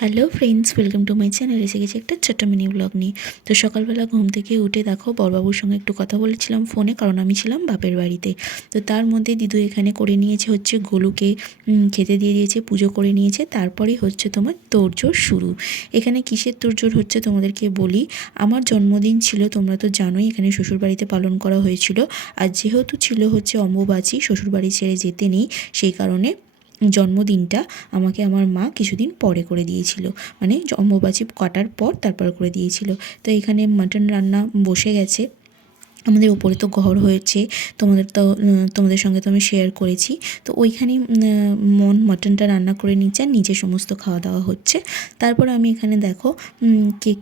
Hello friends, welcome to my channel. এসে গেছে একটা ছোট্ট মিনি ব্লগ নিয়ে। তো সকালবেলা ঘুম থেকে উঠে দেখো বড়বাবুর সঙ্গে একটু কথা বলেছিলাম ফোনে, কারণ আমি ছিলাম বাপের বাড়িতে। তো তার মধ্যে দিদু এখানে করে নিয়েছে হচ্ছে গোলুকে খেতে দিয়ে দিয়েছে, পুজো করে নিয়েছে। তারপরেই হচ্ছে তোমার তোড়জোড় শুরু। এখানে কিসের তোড়জোড় হচ্ছে তোমাদেরকে বলি। আমার জন্মদিন ছিল, তোমরা তো জানোই, এখানে শ্বশুরবাড়িতে পালন করা হয়েছিল। আর যেহেতু ছিল হচ্ছে অম্বুবাচী, শ্বশুরবাড়ি ছেড়ে যেতে নেই, সেই কারণে জন্মদিনটা আমাকে আমার মা কিছুদিন পরে করে দিয়েছিল, মানে অম্বুবাচী কাটার পর তারপর করে দিয়েছিল। তো এখানে মাটন রান্না বসে গেছে। আমাদের উপরে তো ঘর হয়েছে, তোমাদের সঙ্গে তো আমি শেয়ার করেছি। তো ওইখানেই মাটনটা রান্না করে নিচ্ছে আর নিচে সমস্ত খাওয়া দাওয়া হচ্ছে। তারপর আমি এখানে দেখো কেক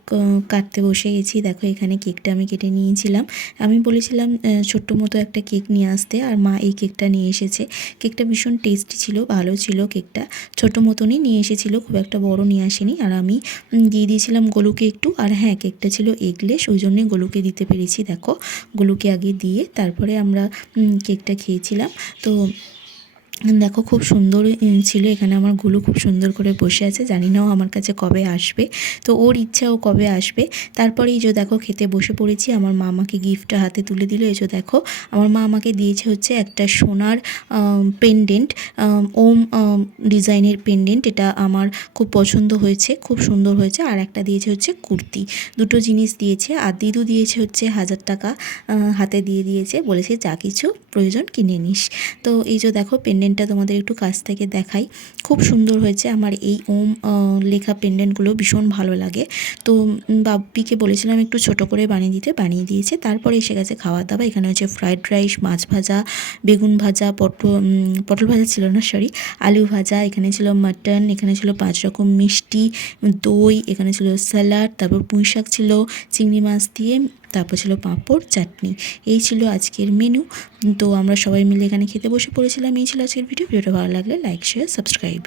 কাটতে বসে গেছি। দেখো এখানে কেকটা আমি কেটে নিয়েছিলাম। আমি বলেছিলাম ছোট্ট মতো একটা কেক নিয়ে আসতে, আর মা এই কেকটা নিয়ে এসেছে। কেকটা ভীষণ টেস্টি ছিল, ভালো ছিল কেকটা। ছোটো মতনই নিয়ে এসেছিলো, খুব একটা বড় নিয়ে আসেনি। আর আমি দিয়ে দিয়েছিলাম গোলুকে একটু। আর হ্যাঁ, কেকটা ছিল এগলেস, ওই জন্যে গোলুকে দিতে পেরেছি। দেখো গুলোকে আগে দিয়ে তারপরে আমরা কেকটা খেয়েছিলাম। তো দেখো খুব সুন্দর ছিল। এখানে আমার গুলু খুব সুন্দর করে বসে আছে, জানি না ও আমার কাছে কবে আসবে। তো ওর ইচ্ছা ও কবে আসবে। তারপরে এই যে দেখো খেতে বসে পড়েছি। আমার মা আমাকে গিফটটা হাতে তুলে দিল। এই যে দেখো আমার মা আমাকে দিয়েছে হচ্ছে একটা সোনার পেন্ডেন্ট, ওম ডিজাইনের পেন্ডেন্ট। এটা আমার খুব পছন্দ হয়েছে, খুব সুন্দর হয়েছে। আর একটা দিয়েছে হচ্ছে কুর্তি, দুটো জিনিস দিয়েছে। আর দিদু দিয়েছে হচ্ছে 1000 টাকা হাতে দিয়ে দিয়েছে, বলেছে যা কিছু প্রয়োজন কিনে নিস। তো এই যে দেখো পেন্ডেন্টটা তোমাদের একটু কাছ থেকে দেখাই, খুব সুন্দর হয়েছে। আমার এই ওম লেখা পেন্ডেন্টগুলো ভীষণ ভালো লাগে। তো বাপ্পিকে বলেছিলাম একটু ছোট করে বানিয়ে দিতে, বানিয়ে দিয়েছে। তারপরে এসে গেছে খাওয়া দাওয়া। এখানে হচ্ছে ফ্রাইড রাইস, মাছ ভাজা, বেগুন ভাজা, পটল ভাজা ছিল না, সরি, আলু ভাজা। এখানে ছিল মাটন, এখানে ছিল 5 রকম মিষ্টি, দই, এখানে ছিল স্যালাড, তারপর পুঁই শাক ছিল চিংড়ি মাছ দিয়ে, তারপর ছিল পাঁপড়, চাটনি। এই ছিল আজকের মেনু। তো আমরা সবাই মিলে এখানে খেতে বসে পড়েছিলাম। এই ছিল আজকের ভিডিওটা ভালো লাগলে লাইক, শেয়ার, সাবস্ক্রাইব।